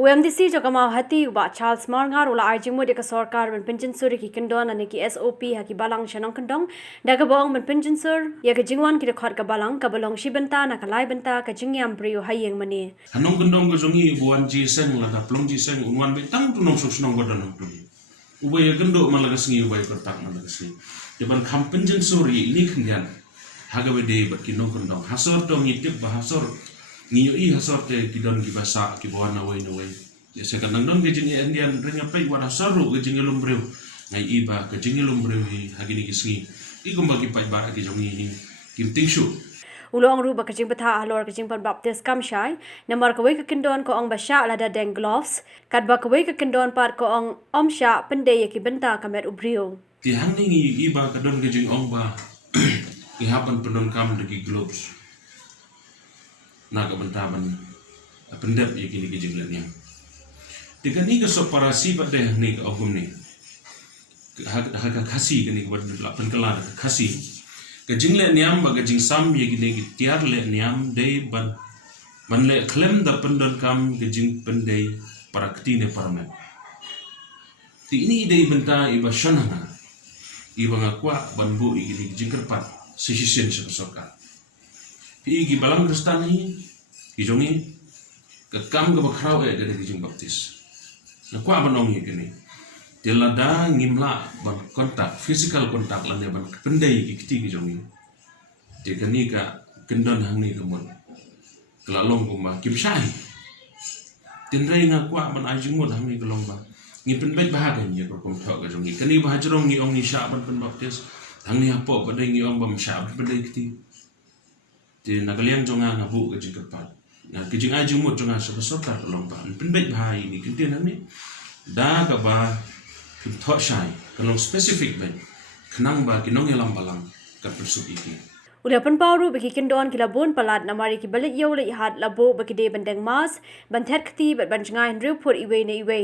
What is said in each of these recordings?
UMDC joka Mawhati Bah Charles Marngar ula jingmut ka sorkar ban Pynjynsur ki kyndon ani ki SOP ha ki Balang Sha Nongkyndong daga bong ban Pynjynsur ya ka jingwan ki dkhot ka Balang ka balong shi bynta na ka lai bynta ka jingngiam briew īingmane Sha Nongkyndong ko jongi buan ji seng la da plong ji seng unwan be tang tu nong sok nong godon tu ubay gendo malaga singi ubay ko tak malaga singi deban kam Pynjynsur ini kendian haga be de bat ki Nongkyndong hasor to ngi tip bahasor ngiyo I hasor te kidon ki basa ki buan na way ya sekadang dong ke jingi indian renya pai wana saru ke jingi lumbreu ngai iba ke jingi lumbreu hi hagini ki singi I kumbagi pai bara ki jongi hi kim tingshu ulong ru ba ka jing patha alor ka jing pan baptist kam shai namar ka wei ka kyndon ko ong basha la da deng gloves kat ba ka wei ka kyndon pat ko ong sha pende ye ki bynta ka met briew ti hangni ngi iba ka don ke jing ong ba I hapan pendon kam de ki gloves na ka bynta ban pendep ye ki jing lenya Tiga ni kesoparasi pada ni ke ogum ni, RiKhasi ke ni ke lapan kelar RiKhasi, ke jingle niam baga jing sam ye gini ke tiar le niam day ban le klem da pendon kam ke jing pendai parakti ne parmen. Ti ini day benta iba shanana, iba ngakwa banbu I gini jing kerpat sisisen sorkar. Pi igi Balang kristani, jongi ke kam ke bakrau dari jing baptis. Nakwa banong ye kini telada ngimla ban kontak physical kontak lan ban pendai ki kiti ki jongi te kani ka kyndon hangni kemon kelalong kumba kim shai tinrai ngakwa ban ajimut hangni kelong ba ngi penbai bahagan ye kom thok ka jongi kani bahajrong ngi ong ni sha ban baptis hangni hapo badai ngi ong bam sha pendai kiti te nagalian jonga ngabu ka jingkepat na kijing ajing mo jonga sa sorkar long ba penbai bahai ni kintin hangni da ka ba thot shai kalong specific ben khnang ba kinong elam balang ka persuk iki udah pen pauru bagi kyndon kila bon palat namari ki balik yo le hat labo bagi de bandeng mas banthet khti bat ban jangai hendru pur iwe ne iwe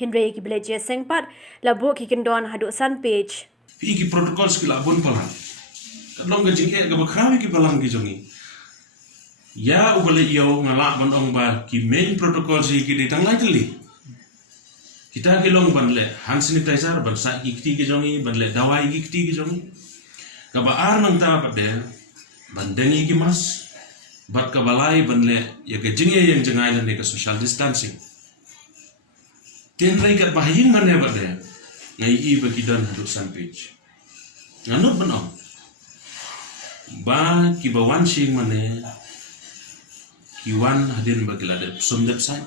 hindre ki bele je sengpat labo ki kyndon hadu san page fi ki protocols ki labon palat kalong ga jingke ga bakrawi ki balang ki jongi ya ubale yo ngala ban ong ba ki main protocols ki de tang lai teli kita kilong ban le hand sanitizer ban sa ikti ki jongi ban le dawai ikti ki jongi ka ba ar nang ta pa de ban dengi ki mas bat ka balai ban le ya ga jingye yang jangai le ka social distancing ten rai ka bahin man ne ba de ngai I ba ki dan hadu san page nganut ban ong ba ki ba wan sing mane ki wan hadin ba ki la de sumdep sai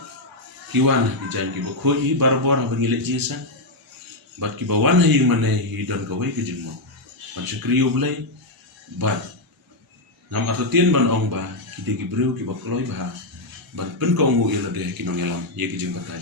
Kiwan di jan ki bakoi barbor ha bangile jesa bat ki bawan ha īingmane hi don ka wei ke jingmut ban sekriu blai bat ngam atatin ban ong ba ki de ki briew ki bakloi ba ban pen ko ngu ila de ki nongelam ye ki jing patah